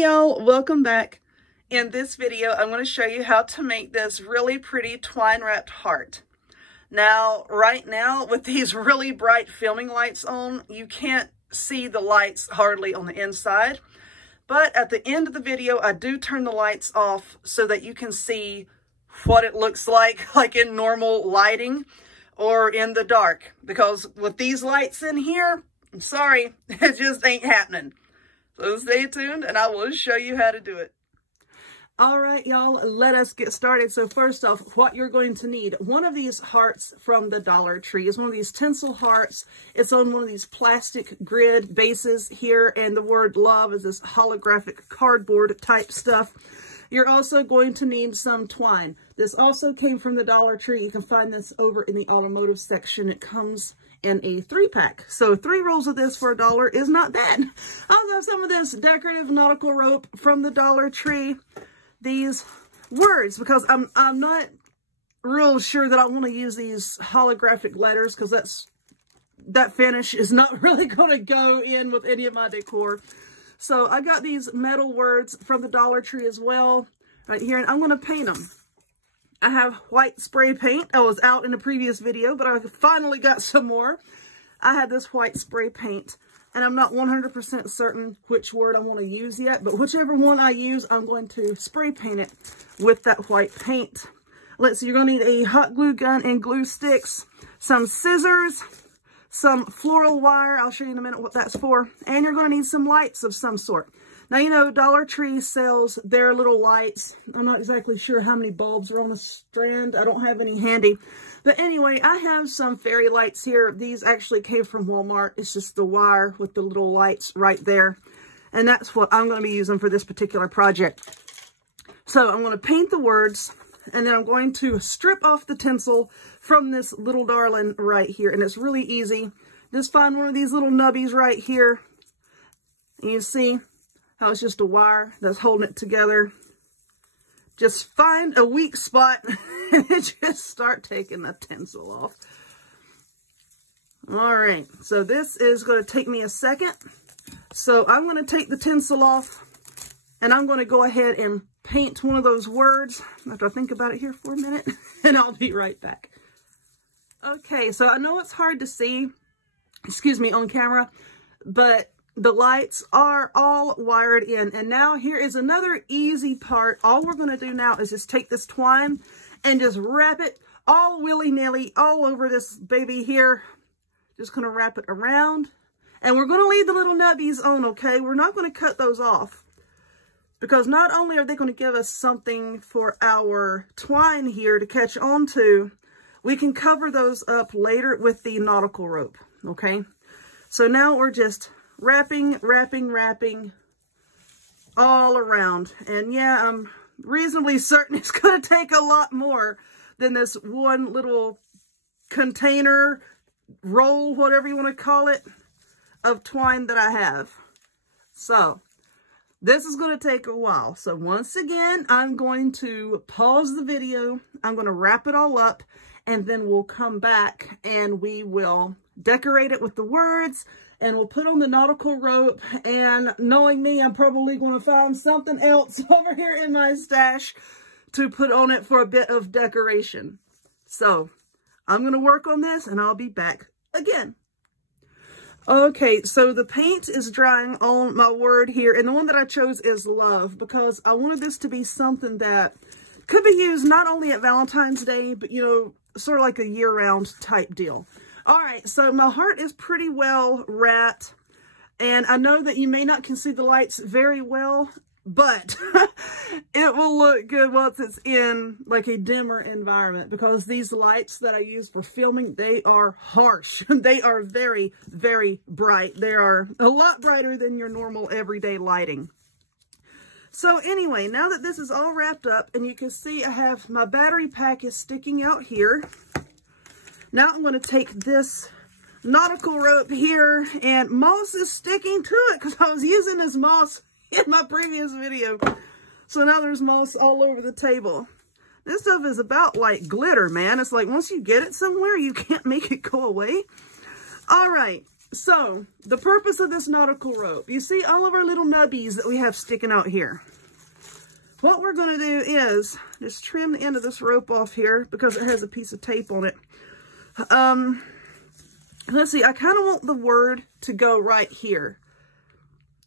Hey y'all, welcome back. In this video, I'm going to show you how to make this really pretty twine wrapped heart. Now, right now, with these really bright filming lights on, you can't see the lights hardly on the inside. But at the end of the video, I do turn the lights off so that you can see what it looks like in normal lighting or in the dark. Because with these lights in here, I'm sorry, it just ain't happening. So stay tuned and I will show you how to do it. All right, y'all, let us get started. So first off, what you're going to need, one of these hearts from the Dollar Tree is one of these tinsel hearts. It's on one of these plastic grid bases here, and the word love is this holographic cardboard type stuff. You're also going to need some twine. This also came from the Dollar Tree. You can find this over in the automotive section. It comes in a 3-pack. So 3 rolls of this for $1 is not bad. Also some of this decorative nautical rope from the Dollar Tree. These words, because I'm not real sure that I want to use these holographic letters, because that finish is not really going to go in with any of my decor. So I got these metal words from the Dollar Tree as well right here, and I'm going to paint them. I have white spray paint. I was out in a previous video, but I finally got some more. I had this white spray paint, and I'm not 100% certain which word I want to use yet, but whichever one I use, I'm going to spray paint it with that white paint. Let's see, you're going to need a hot glue gun and glue sticks, some scissors, some floral wire. I'll show you in a minute what that's for. And you're going to need some lights of some sort. Now, you know, Dollar Tree sells their little lights. I'm not exactly sure how many bulbs are on the strand. I don't have any handy. But anyway, I have some fairy lights here. These actually came from Walmart. It's just the wire with the little lights right there. And that's what I'm going to be using for this particular project. So I'm going to paint the words, and then I'm going to strip off the tinsel from this little darling right here. And it's really easy. Just find one of these little nubbies right here. And you see how it's just a wire that's holding it together. Just find a weak spot and just start taking the tinsel off. All right, so this is going to take me a second. So I'm going to take the tinsel off, and I'm going to go ahead and paint one of those words after I think about it here for a minute, and I'll be right back. Okay, so I know it's hard to see, excuse me, on camera, but the lights are all wired in. And now here is another easy part. All we're going to do now is just take this twine and just wrap it all willy-nilly all over this baby here. Just going to wrap it around. And we're going to leave the little nubbies on, okay? We're not going to cut those off, because not only are they going to give us something for our twine here to catch on to, we can cover those up later with the nautical rope, okay? So now we're just wrapping all around. And yeah, I'm reasonably certain it's going to take a lot more than this one little container, roll, whatever you want to call it, of twine that I have. So this is going to take a while. So once again, I'm going to pause the video. I'm going to wrap it all up, and then we'll come back and we will decorate it with the words, and we'll put on the nautical rope. And knowing me, I'm probably going to find something else over here in my stash to put on it for a bit of decoration. So I'm going to work on this, and I'll be back again. Okay, so the paint is drying on my word here, and the one that I chose is love, because I wanted this to be something that could be used not only at Valentine's Day, but, you know, sort of like a year-round type deal. All right, so my heart is pretty well wrapped, and I know that you may not can see the lights very well, but it will look good once it's in like a dimmer environment, because these lights that I use for filming, they are harsh. They are very, very bright. They are a lot brighter than your normal everyday lighting. So anyway, now that this is all wrapped up, and you can see I have my battery pack is sticking out here. Now I'm going to take this nautical rope here, and moss is sticking to it because I was using this moss in my previous video. So now there's moss all over the table. This stuff is about like glitter, man. It's like once you get it somewhere, you can't make it go away. All right. So, the purpose of this nautical rope. You see all of our little nubbies that we have sticking out here. What we're going to do is just trim the end of this rope off here because it has a piece of tape on it. Let's see, I kind of want the word to go right here.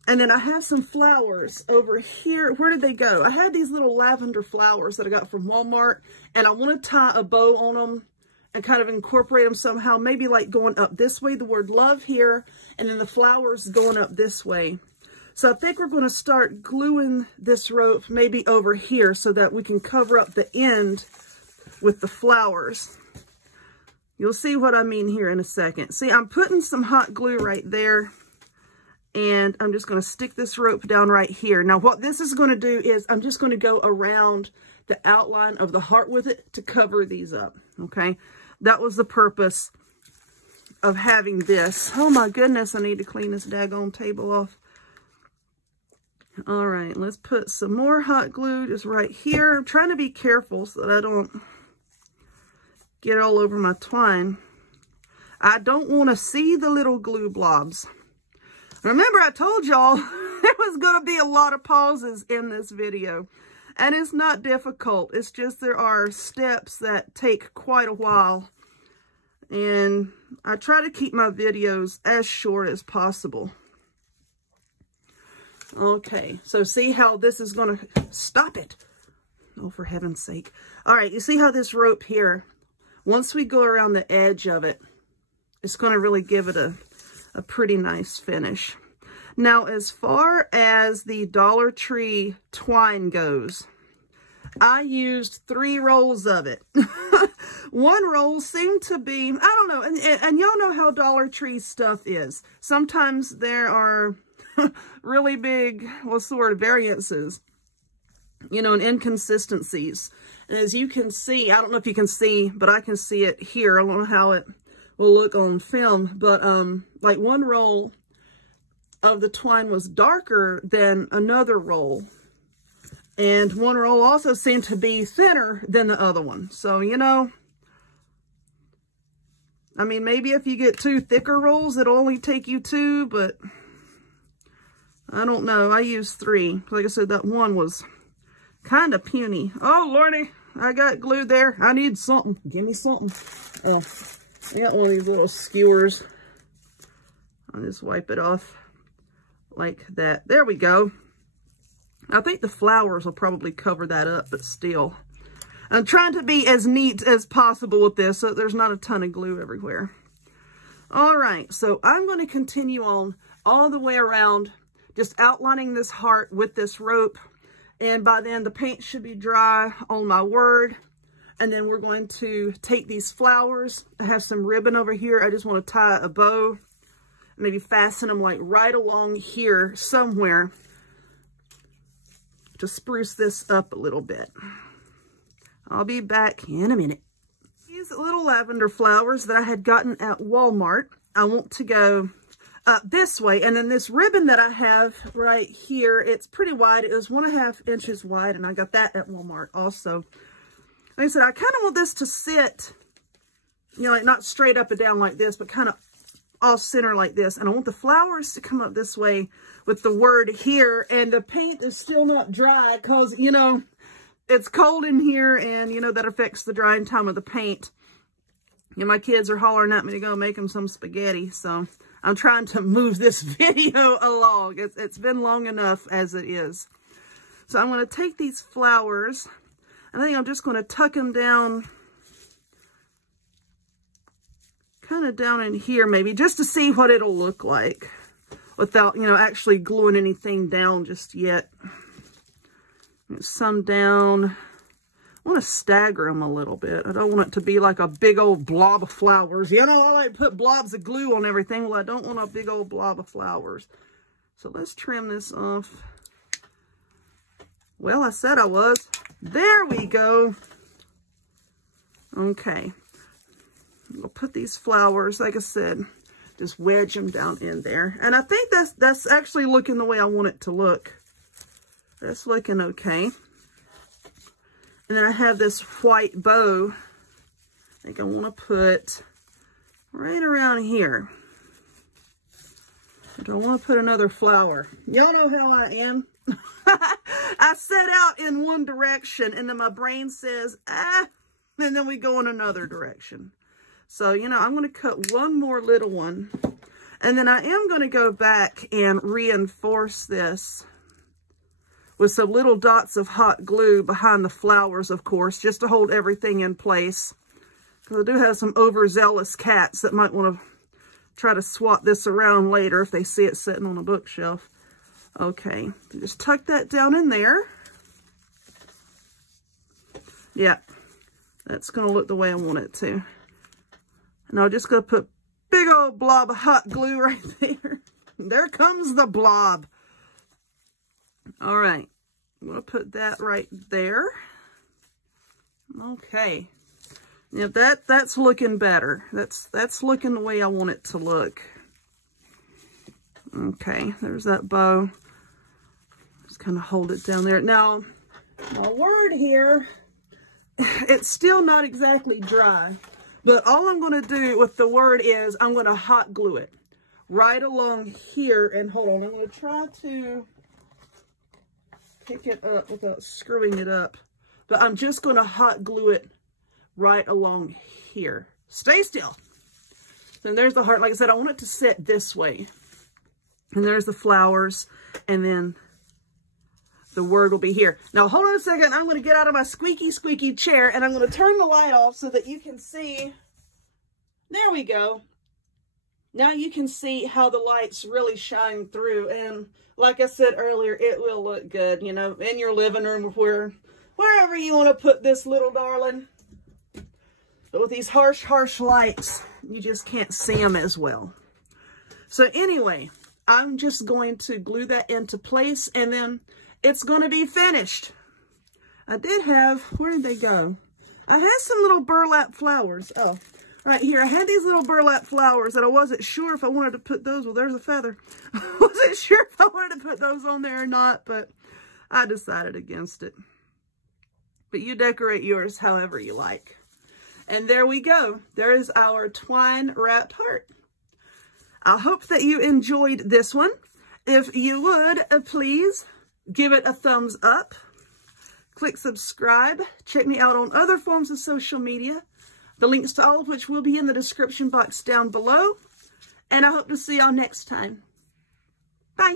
And then I have some flowers over here. Where did they go? I had these little lavender flowers that I got from Walmart, and I want to tie a bow on them and kind of incorporate them somehow. Maybe like going up this way, the word love here, and then the flowers going up this way. So I think we're going to start gluing this rope maybe over here so that we can cover up the end with the flowers. You'll see what I mean here in a second. See, I'm putting some hot glue right there, and I'm just going to stick this rope down right here. Now, what this is going to do is I'm just going to go around the outline of the heart with it to cover these up, okay? That was the purpose of having this. Oh my goodness, I need to clean this daggone table off. All right, let's put some more hot glue just right here. I'm trying to be careful so that I don't get all over my twine. I don't want to see the little glue blobs. Remember, I told y'all there was going to be a lot of pauses in this video. And it's not difficult. It's just there are steps that take quite a while. And I try to keep my videos as short as possible. Okay, so see how this is going to... Stop it! Oh, for heaven's sake. All right, you see how this rope here, once we go around the edge of it, it's going to really give it a pretty nice finish. Now, as far as the Dollar Tree twine goes, I used 3 rolls of it. One roll seemed to be, I don't know, and y'all know how Dollar Tree stuff is. Sometimes there are really big, what's the word, variances, you know, and inconsistencies. And as you can see, I don't know if you can see, but I can see it here. I don't know how it will look on film, but like one roll of the twine was darker than another roll. And one roll also seemed to be thinner than the other one. So, you know, I mean, maybe if you get 2 thicker rolls, it'll only take you 2, but I don't know. I used 3. Like I said, that one was kind of puny. Oh, Lordy, I got glued there. I need something. Give me something. Oh, I got one of these little skewers. I'll just wipe it off like that. There we go. I think the flowers will probably cover that up, but still. I'm trying to be as neat as possible with this so there's not a ton of glue everywhere. All right, so I'm going to continue on all the way around, just outlining this heart with this rope. And by then the paint should be dry on my word. And then we're going to take these flowers. I have some ribbon over here. I just want to tie a bow, maybe fasten them like right along here somewhere to spruce this up a little bit. I'll be back in a minute. These little lavender flowers that I had gotten at Walmart, I want to go this way. And then this ribbon that I have right here, it's pretty wide. It was 1.5 inches wide, and I got that at Walmart also. Like I said, I kind of want this to sit, you know, like not straight up and down like this, but kind of off center like this. And I want the flowers to come up this way with the word here. And the paint is still not dry because, you know, it's cold in here, and, you know, that affects the drying time of the paint. And my kids are hollering at me to go make them some spaghetti. So I'm trying to move this video along. It's been long enough as it is. So I'm going to take these flowers. I think I'm just going to tuck them down, kind of down in here maybe, just to see what it'll look like without, you know, actually gluing anything down just yet. Some down. I want to stagger them a little bit. I don't want it to be like a big old blob of flowers. You know, I like to put blobs of glue on everything. Well, I don't want a big old blob of flowers. So let's trim this off. Well, I said I was. There we go. Okay. We'll put these flowers, like I said, just wedge them down in there. And I think that's actually looking the way I want it to look. That's looking okay. And then I have this white bow I think I want to put right around here. Do I want to put another flower? Y'all know how I am. I set out in one direction and then my brain says, ah, and then we go in another direction. So, you know, I'm going to cut one more little one. And then I am going to go back and reinforce this with some little dots of hot glue behind the flowers, of course, just to hold everything in place. Because I do have some overzealous cats that might want to try to swap this around later if they see it sitting on a bookshelf. Okay, just tuck that down in there. Yeah, that's going to look the way I want it to. And I'm just going to put big old blob of hot glue right there. There comes the blob. All right, I'm going to put that right there. Okay. Now that's looking better. That's looking the way I want it to look. Okay, there's that bow. Just kind of hold it down there. Now, my word here, it's still not exactly dry, but all I'm going to do with the word is I'm going to hot glue it right along here. And hold on, I'm going to try to pick it up without screwing it up, but I'm just going to hot glue it right along here. Stay still. Then there's the heart. Like I said, I want it to sit this way. And there's the flowers. And then the word will be here. Now, hold on a second. I'm going to get out of my squeaky, squeaky chair. And I'm going to turn the light off so that you can see. There we go. Now you can see how the lights really shine through. And like I said earlier, it will look good, you know, in your living room or wherever you want to put this little darling. But with these harsh, harsh lights, you just can't see them as well. So anyway, I'm just going to glue that into place and then it's going to be finished. I did have, where did they go? I had some little burlap flowers. Oh, right here. I had these little burlap flowers that I wasn't sure if I wanted to put those. Well, there's a feather. I wasn't sure if I wanted to put those on there or not, but I decided against it. But you decorate yours however you like. And there we go. There is our twine wrapped heart. I hope that you enjoyed this one. If you would, please give it a thumbs up. Click subscribe. Check me out on other forms of social media. The links to all of which will be in the description box down below. And I hope to see y'all next time. Bye.